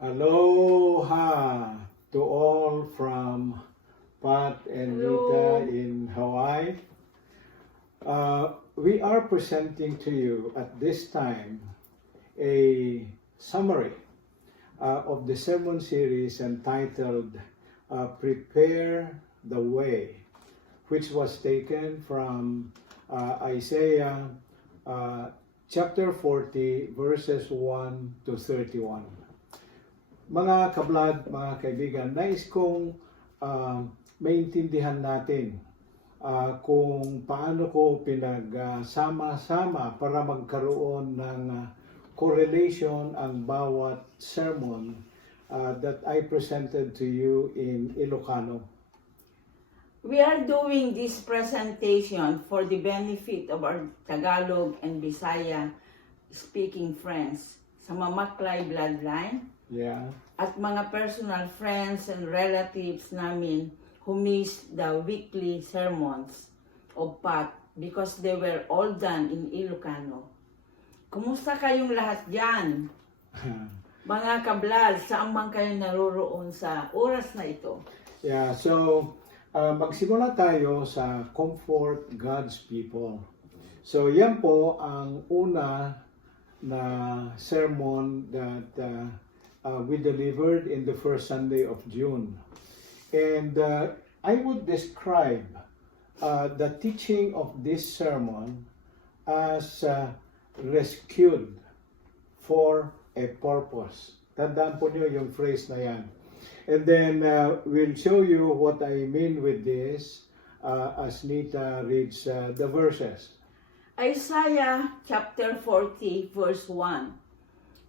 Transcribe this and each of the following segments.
Aloha to all from Pat and Hello. Rita in Hawaii. We are presenting to you at this time a summary of the sermon series entitled Prepare the Way, which was taken from Isaiah chapter 40 verses 1 to 31. Mga kablad, mga kaibigan, nais kong maintindihan natin kung paano ko pinagsama-sama para magkaroon ng correlation ang bawat sermon that I presented to you in Ilokano. We are doing this presentation for the benefit of our Tagalog and Bisaya speaking friends sa Mamaklay bloodline Yeah. at mga personal friends and relatives namin who missed the weekly sermons of Pat because they were all done in Ilokano. Kumusta kayong lahat dyan? Mga kablad, saan man kayo naroroon sa oras na ito? Yeah, so magsimula tayo sa Comfort God's People. So yan po ang una na sermon that we delivered in the first Sunday of June. And I would describe the teaching of this sermon as rescued for a purpose. Tandaan po niyo yung phrase na yan. And then we'll show you what I mean with this as Nita reads the verses. Isaiah chapter 40 verse 1.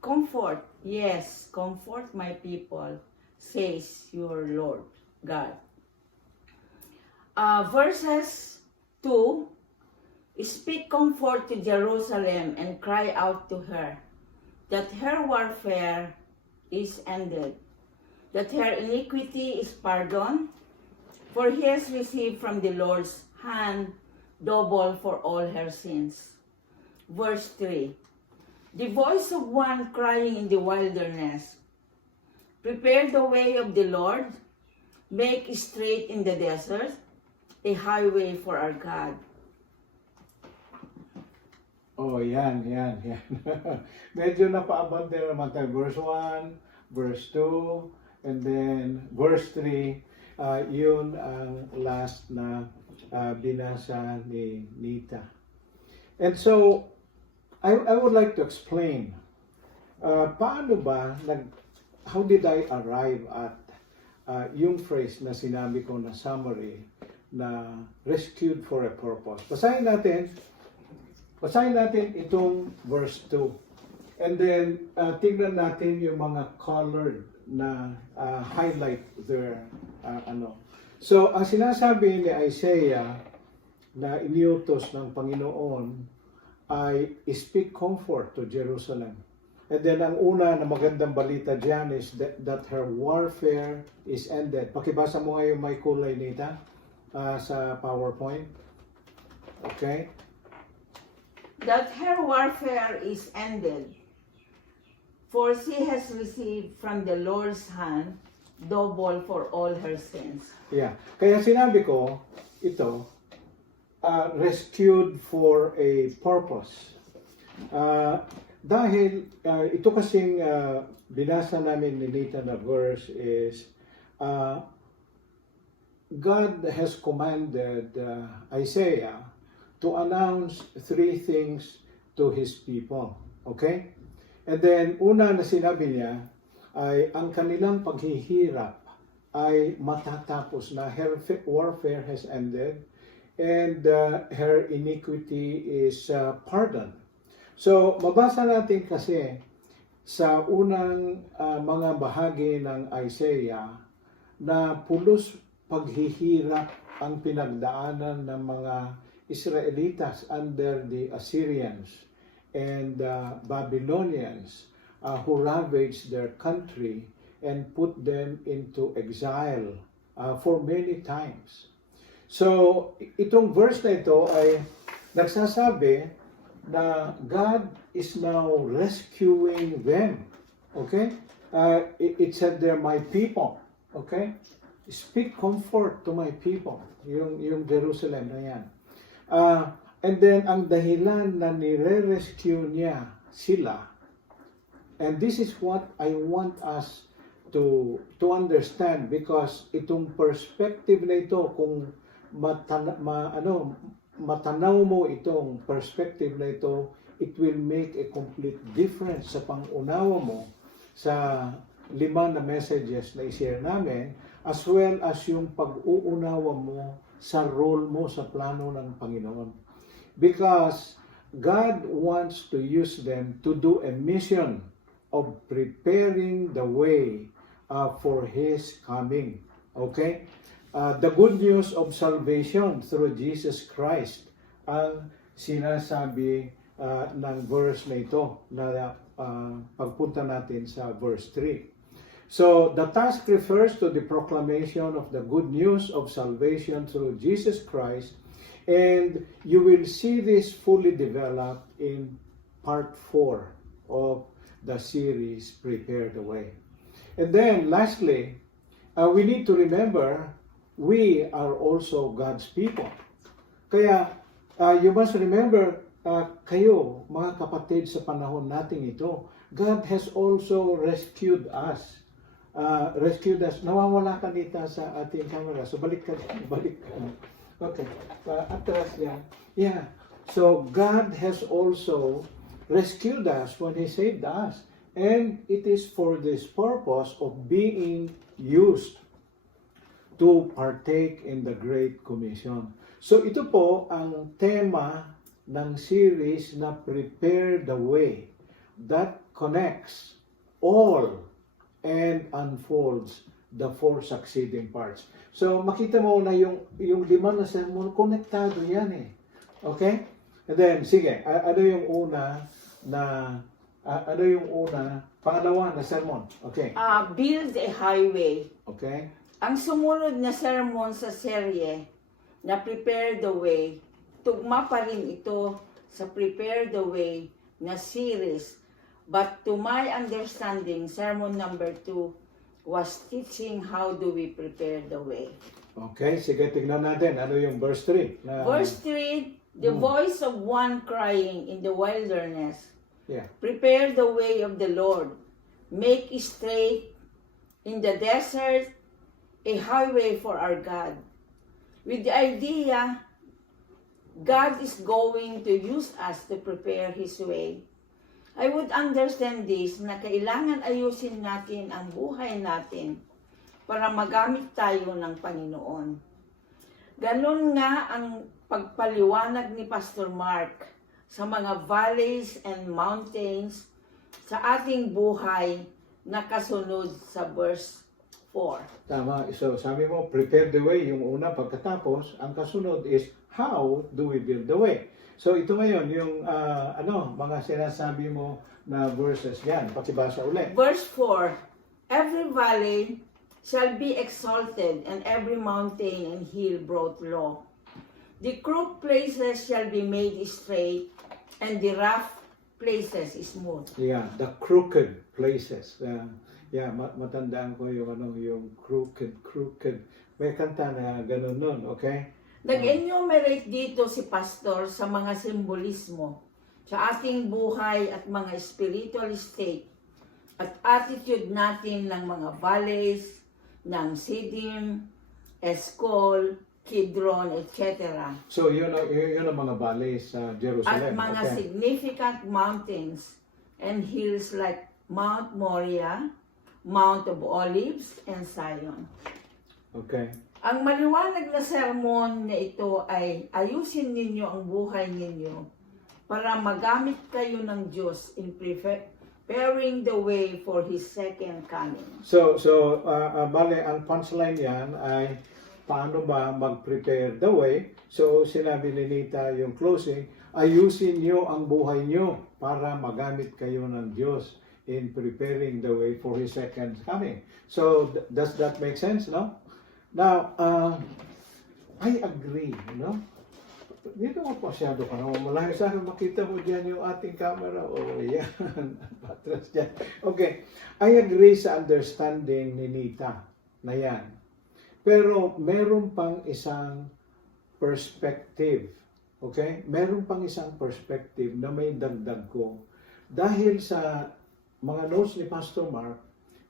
Comfort, yes, comfort my people, says your Lord God. Verses 2. Speak comfort to Jerusalem and cry out to her that her warfare is ended, that her iniquity is pardoned, for he has received from the Lord's hand double for all her sins. Verse 3. The voice of one crying in the wilderness, prepare the way of the Lord, make straight in the desert a highway for our God. Oh, yan. Medyo napaabante naman tayo. Verse 1, verse 2, and then verse 3. Yun ang last na binasa ni Nita. And so, I would like to explain paano ba, how did I arrive at yung phrase na sinabi ko na summary na rescued for a purpose. Basahin natin itong verse 2. And then, tingnan natin yung mga colored na highlight there. So, ang sinasabi ni Isaiah na iniutos ng Panginoon ay speak comfort to Jerusalem. And then, ang una na magandang balita dyan is that her warfare is ended. Pakibasa mo ngayon may kulay nita sa PowerPoint. Okay? That her warfare is ended, for she has received from the Lord's hand double for all her sins. Yeah. Kaya sinabi ko, ito, rescued for a purpose. Dahil ito kasing binasa namin ni Nita na verse is, God has commanded Isaiah to announce three things to his people. Okay? And then, una na sinabi niya ay ang kanilang paghihirap ay matatapos na. Her warfare has ended and her iniquity is pardoned. So, mabasa natin kasi sa unang mga bahagi ng Isaiah na pulos paghihirap ang pinagdaanan ng mga Israelitas under the Assyrians and Babylonians who ravaged their country and put them into exile for many times. So, itong verse na ito ay nagsasabi na God is now rescuing them. Okay? it said there, my people. Okay? Speak comfort to my people. Yung Jerusalem na yan. And then, ang dahilan na nire-rescue niya sila, and this is what I want us to understand, because itong perspective na ito, kung matanaw mo itong perspective na ito, it will make a complete difference sa pangunawa mo sa 5 na messages na i-share namin, as well as yung pag-uunawa mo sa role mo sa plano ng Panginoon. Because God wants to use them to do a mission of preparing the way for His coming. Okay? The good news of salvation through Jesus Christ ang sinasabi ng verse na ito na pagpunta natin sa verse 3. So, the task refers to the proclamation of the good news of salvation through Jesus Christ, and you will see this fully developed in part 4 of the series, Prepare the Way. And then, lastly, we need to remember, we are also God's people. Kaya, you must remember, kayo, mga kapatid, sa panahon natin ito, God has also rescued us. Nawawala ka dito sa ating camera. So, balik ka. Okay. Atras yan. Yeah. So, God has also rescued us when He saved us. And it is for this purpose of being used to partake in the Great Commission. So, ito po ang tema ng series na Prepare the Way, that connects all and unfolds the 4 succeeding parts. So, makita mo na yung 5 na sermon, konektado yan eh. Okay? And then, sige, ano yung una, pangalawa na sermon? Okay. Build a highway. Okay. Ang sumunod na sermon sa serye na Prepare the Way, tugma pa rin ito sa Prepare the Way na series. But to my understanding, sermon number 2 was teaching how do we prepare the way. Okay, sige, tignan natin. Ano yung verse 3? Verse 3, the voice of one crying in the wilderness, Yeah. prepare the way of the Lord, make straight in the desert a highway for our God. With the idea, God is going to use us to prepare His way. I would understand this na kailangan ayusin natin ang buhay natin para magamit tayo ng Panginoon. Ganon nga ang pagpaliwanag ni Pastor Mark sa mga valleys and mountains sa ating buhay na kasunod sa verse 4. Tama. So, sabi mo, prepare the way. Yung una, pagkatapos, ang kasunod is, how do we build the way? So, ito ngayon, yung mga sinasabi mo na verses. Yan, pakibasa ulit. Verse 4, every valley shall be exalted, and every mountain and hill brought low. The crooked places shall be made straight, and the rough places smooth. Yeah, the crooked places. Matandaan ko yung crooked. May kanta na ganun nun, okay? Nag-enumerate dito si Pastor sa mga simbolismo sa ating buhay at mga spiritual state at attitude natin ng mga valleys, ng Siddim, Eskol, Kidron, etc. So, yun ang mga valleys sa Jerusalem. At mga significant mountains and hills like Mount Moriah, Mount of Olives, and Zion. Okay. Ang maliwanag na sermon na ito ay ayusin ninyo ang buhay ninyo para magamit kayo ng Diyos in preparing the way for His second coming. So, bale, ang punchline yan ay paano ba mag-prepare the way. So, sinabi ni Nita yung closing, ayusin nyo ang buhay nyo para magamit kayo ng Diyos in preparing the way for His second coming. So, does that make sense, no? Now, I agree, dito mo pasyado ka naman. Malayo sana makita mo dyan yung ating camera. Oh, yan. Patras dyan. Okay. I agree sa understanding ni Nita na yan. Pero meron pang isang perspective. Okay? Meron pang isang perspective na may dagdag ko. Dahil sa mga notes ni Pastor Mark,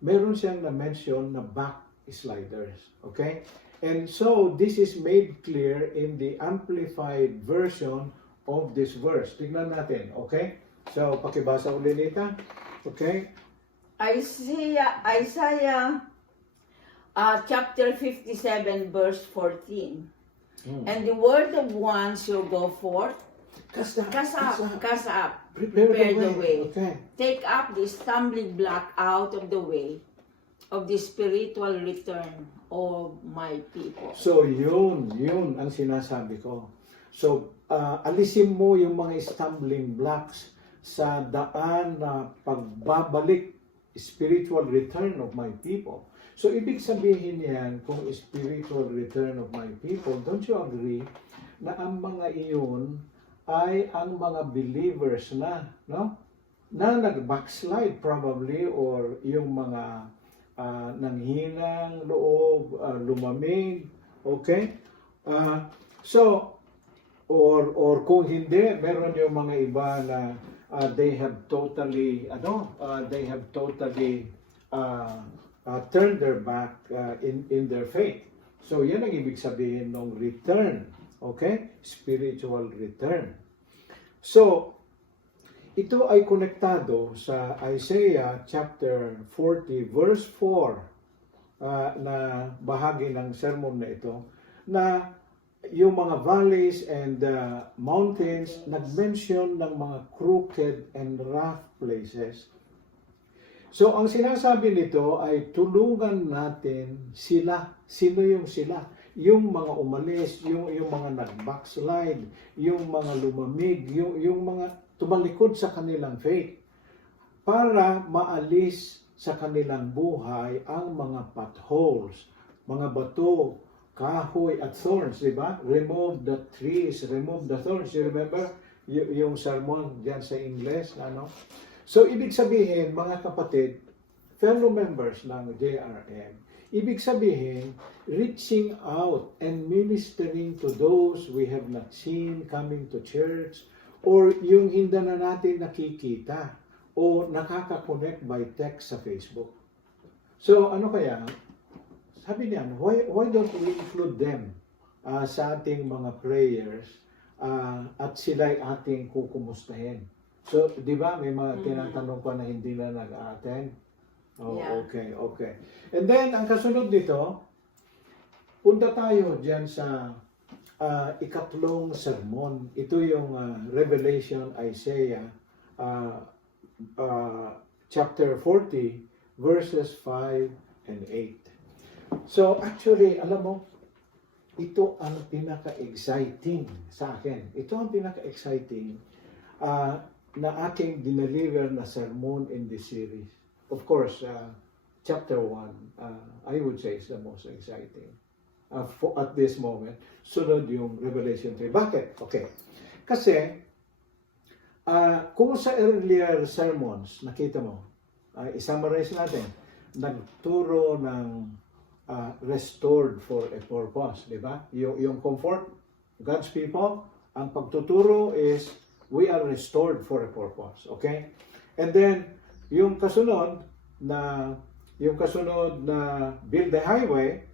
meron siyang na-mention na backsliders. Okay? And so, this is made clear in the amplified version of this verse. Tignan natin, okay? So, pakibasa ulit Nita. Okay? Isaiah chapter 57, verse 14. And the word of one shall go forth. Cast up. Prepare the way. Okay. Take up the stumbling block out of the way of the spiritual return of my people. So, yun ang sinasabi ko. So, alisin mo yung mga stumbling blocks sa daan na pagbabalik, spiritual return of my people. So, ibig sabihin yan, kung spiritual return of my people, don't you agree na ang mga iyon ay ang mga believers na, no? Na nag-backslide probably, or yung mga nanghinang loob, lumamig, okay? So, or kung hindi, meron yung mga iba na they have totally turned their back in their faith. So, yan ang ibig sabihin ng return, okay? Spiritual return. So, ito ay konektado sa Isaiah chapter 40 verse 4 na bahagi ng sermon na ito, na yung mga valleys and mountains nag-mention ng mga crooked and rough places. So ang sinasabi nito ay tulungan natin sila. Sino yung sila? Yung mga umalis, yung mga nag-backslide, yung mga lumamig, yung mga tumalikod sa kanilang faith, para maalis sa kanilang buhay ang mga potholes, mga bato, kahoy at thorns, di ba? Remove the trees, remove the thorns. You remember yung sermon diyan sa English, ano? So ibig sabihin, mga kapatid, fellow members ng JRM, ibig sabihin, reaching out and ministering to those we have not seen coming to church, or yung hindi na natin nakikita o nakaka-connect by text sa Facebook. So, ano kaya? Sabi niya, why don't we include them sa ating mga prayers at sila'y ating kukumustahin? So, di ba, may mga tinatanong ko na hindi na nag-attend? Oh, yeah. Okay. And then, ang kasunod nito, punta tayo dyan sa ikatlong sermon. Ito yung Revelation, Isaiah, chapter 40, verses 5 and 8. So, actually, alam mo, ito ang pinaka-exciting sa akin. Ito ang pinaka-exciting na aking dineliver na sermon in this series. Of course, chapter 1, I would say is the most exciting. At this moment, sunod yung Revelation 3. Bakit? Okay. Kasi, kung sa earlier sermons, nakita mo, i-summarize natin, nagturo ng restored for a purpose, di ba? Yung comfort, God's people, ang pagtuturo is, we are restored for a purpose, okay? And then, yung kasunod na build the highway,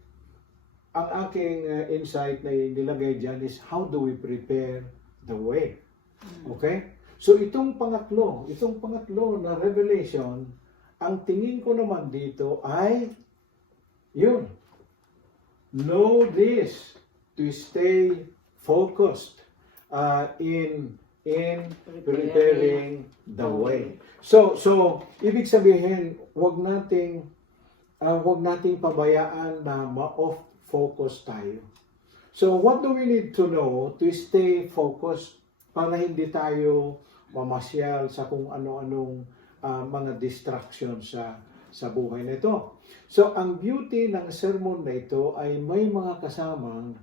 ang aking insight na nilagay dyan is how do we prepare the way? Okay? So itong pangatlo na revelation, ang tingin ko naman dito ay yun. Know this to stay focused in preparing the way. So ibig sabihin, wag nating pabayaan na ma-off focus tayo. So, what do we need to know to stay focused para hindi tayo mamasyal sa kung ano-anong mga distractions sa buhay na ito? So, ang beauty ng sermon na ito ay may mga kasamang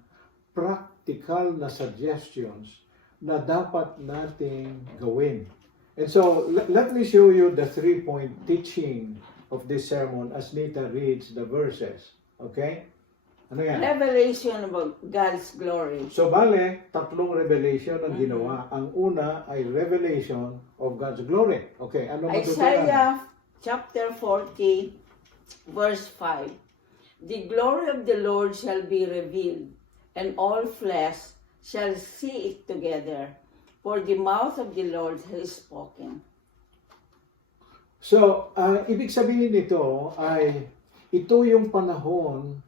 practical na suggestions na dapat nating gawin. And so, let me show you the 3-point teaching of this sermon as Nita reads the verses. Okay? Ano yan? Revelation about God's glory. So, bale, 3 revelation ang ginawa. Ang una ay revelation of God's glory. Okay, ano matutunan? Isaiah chapter 40, verse 5. The glory of the Lord shall be revealed, and all flesh shall see it together, for the mouth of the Lord has spoken. So, ibig sabihin nito ay ito yung panahon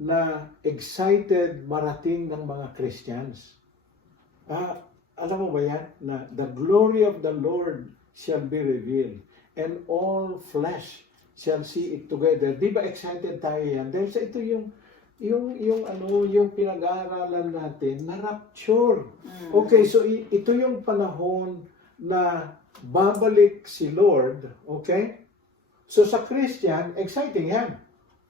na excited marating ng mga Christians. Alam mo ba yan? Na the glory of the Lord shall be revealed, and all flesh shall see it together. Di ba excited tayo yan? Dahil sa ito yung pinag-aaralan natin na rapture. Okay, so ito yung panahon na babalik si Lord, okay? So sa Christian, exciting yan.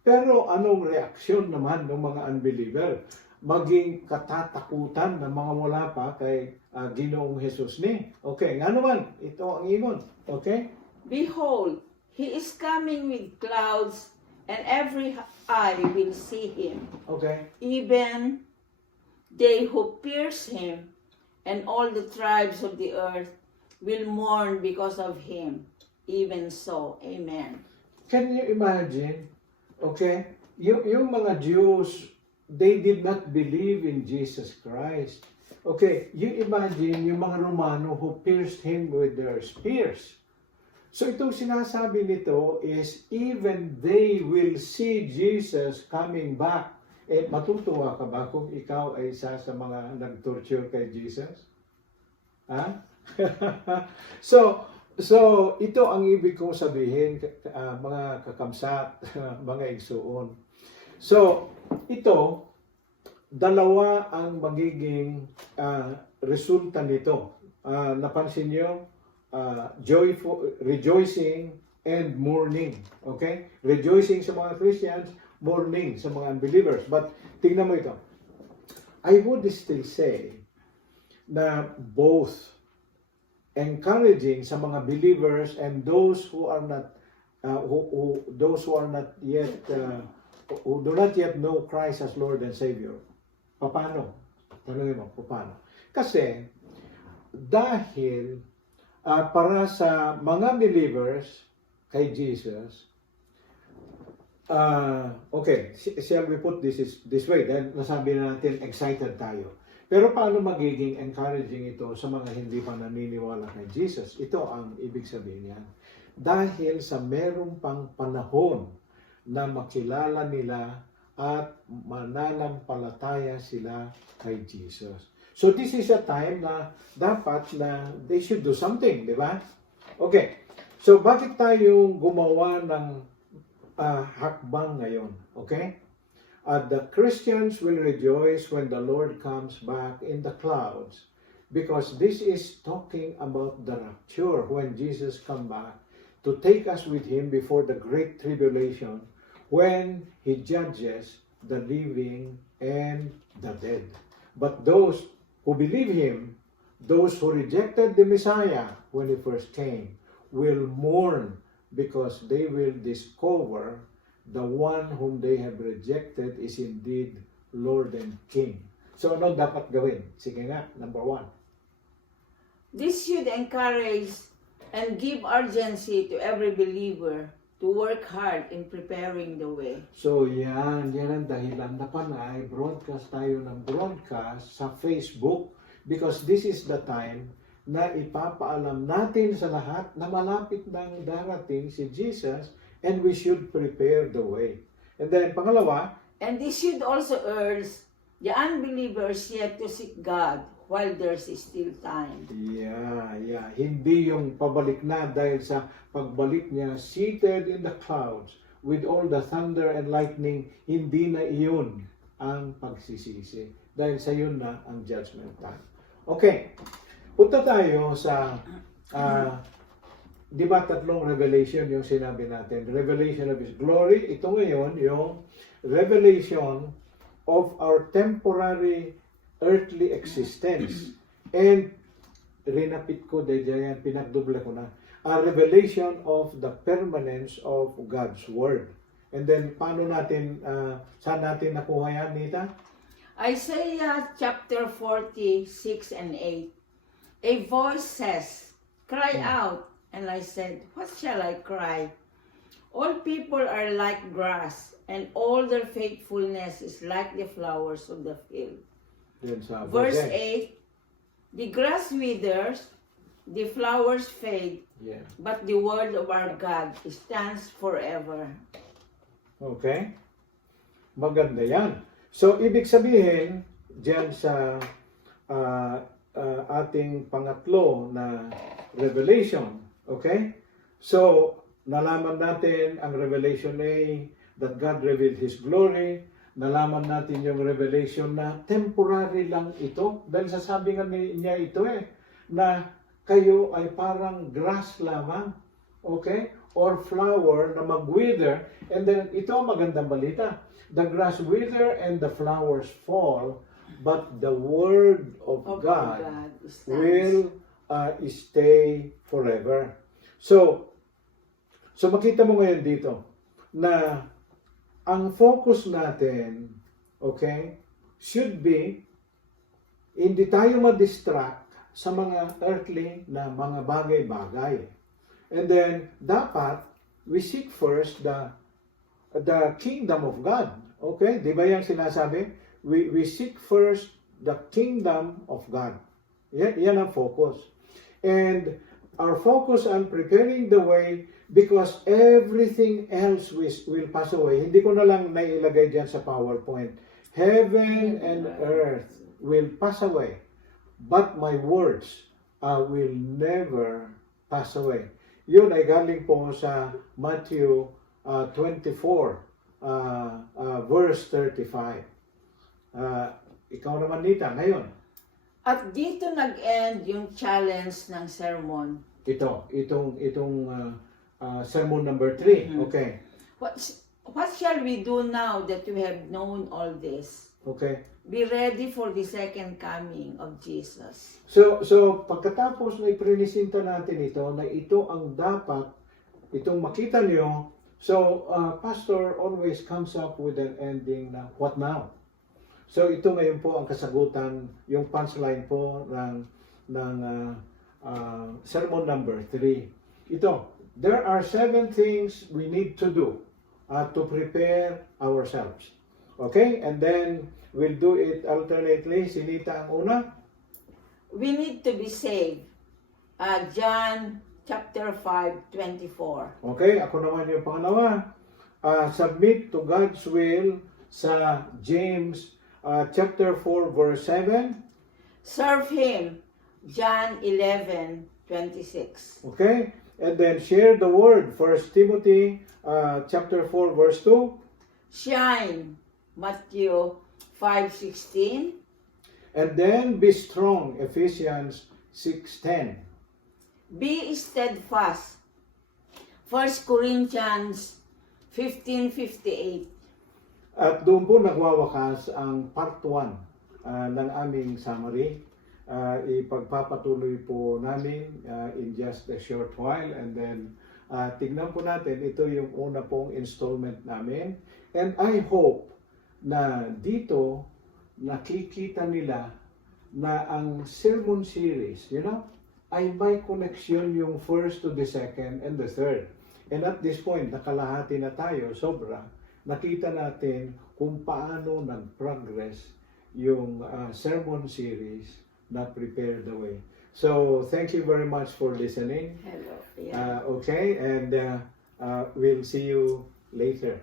Pero anong reaksyon naman ng mga unbeliever? Maging katatakutan ng mga wala pa kay Ginoong Jesus ni. Okay, nga naman, ito ang ingon. Okay? Behold, He is coming with clouds, and every eye will see Him. Okay. Even they who pierce Him, and all the tribes of the earth will mourn because of Him. Even so, Amen. Can you imagine? Okay? Yung mga Jews, they did not believe in Jesus Christ. Okay, you imagine yung mga Romano who pierced Him with their spears. So itong sinasabi nito is even they will see Jesus coming back. Matutuwa ka ba kung ikaw ay isa sa mga nag-torture kay Jesus? Ha? So ito ang ibig kong sabihin, mga kakamsat, mga igsuon. So ito, dalawa ang magiging resulta nito. Napansin niyo? Joyful, rejoicing and mourning. Okay? Rejoicing sa mga Christians, mourning sa mga unbelievers. But tingnan mo ito. I would still say na both encouraging sa mga believers and those who are not who do not yet know Christ as Lord and Savior. Paano? Tanungin mo, paano? Kasi dahil para sa mga believers kay Jesus, okay, shall we put this way? Dahil nasabi na natin, excited tayo. Pero paano magiging encouraging ito sa mga hindi pa naniniwala kay Jesus? Ito ang ibig sabihin niyan. Dahil sa merong pang panahon na makilala nila at mananampalataya sila kay Jesus. So this is a time na dapat na they should do something, di ba? Okay. So bakit tayo gumawa ng hakbang ngayon? Okay? The Christians will rejoice when the Lord comes back in the clouds, because this is talking about the rapture, when Jesus comes back to take us with Him before the great tribulation, when He judges the living and the dead. But those who believe Him, those who rejected the Messiah when He first came, will mourn because they will discover the one whom they have rejected is indeed Lord and King. So ano dapat gawin? Sige nga, number 1. This should encourage and give urgency to every believer to work hard in preparing the way. So yan ang dahilan na panay, broadcast tayo ng broadcast sa Facebook, because this is the time na ipapaalam natin sa lahat na malapit nang darating si Jesus, and we should prepare the way. And then, pangalawa, and this should also urge the unbelievers yet to seek God while there's still time. Yeah. Hindi yung pabalik na dahil sa pagbalik niya, seated in the clouds with all the thunder and lightning, hindi na iyon ang pagsisisi. Dahil sa yun na ang judgment time. Okay, punta tayo sa di ba 3 revelation yung sinabi natin? Revelation of His glory. Ito ngayon yung revelation of our temporary earthly existence. And rinapit ko, Dejayan, pinagdubla ko na, a revelation of the permanence of God's Word. And then, paano natin, saan natin nakuha yan, Nita? Isaiah chapter 46 and 8. A voice says, "Cry out." And I said, "What shall I cry? All people are like grass, and all their faithfulness is like the flowers of the field." Then sa Verse 8, the grass withers, the flowers fade, Yeah. but the word of our God stands forever. Okay? Maganda yan. So, ibig sabihin, diyan sa ating pangatlo na revelation, okay? So, nalaman natin ang revelation A, that God revealed His glory. Nalaman natin yung revelation na temporary lang ito. Dahil sasabi nga niya ito na kayo ay parang grass lamang, okay? Or flower na mag-wither. And then, ito ang magandang balita. The grass wither and the flowers fall, but the word of God will stay forever. So makita mo ngayon dito na ang focus natin, okay, should be hindi tayo ma-distract sa mga earthly na mga bagay-bagay. And then, dapat we seek first the kingdom of God. Okay? Di ba yung sinasabi? We seek first the kingdom of God. Yan ang focus. And our focus on preparing the way because everything else will pass away. Hindi ko na lang nailagay dyan sa PowerPoint. Heaven and earth will pass away, but my words will never pass away. Yun ay galing po sa Matthew 24, verse 35. Ikaw naman, Nita, ngayon. At dito nag-end yung challenge ng sermon. Itong sermon number 3. Okay. What shall we do now that we have known all this? Okay. Be ready for the second coming of Jesus. So pagkatapos na iprinisinta natin ito, na ito ang dapat, itong makita nyo, so pastor always comes up with an ending na, what now? So ito ngayon po ang kasagutan, yung punchline po ng sermon number 3. Ito, there are 7 things we need to do to prepare ourselves. Okay? And then, we'll do it alternately. Sinita ang una. We need to be saved. John chapter 5:24. Okay, ako naman yung pangalawa. Submit to God's will sa James chapter 4 verse 7. Serve Him. John 11:26. Okay? And then share the word. 1 Timothy chapter 4 verse 2. Shine. Matthew 5:16. And then be strong. Ephesians 6:10. Be steadfast. 1 Corinthians 15:58. At doon po nagwawakas ang part 1 ng aming summary. Ipagpapatuloy po namin in just a short while, and then tignan po natin, ito yung una pong installment namin. And I hope na dito nakikita nila na ang sermon series, ay may connection yung first to the second and the third. And at this point, nakalahati na tayo, sobra. Nakita natin kung paano nag-progress yung sermon series na Prepare the Way. So, thank you very much for listening. Hello. Yeah. Okay, and we'll see you later.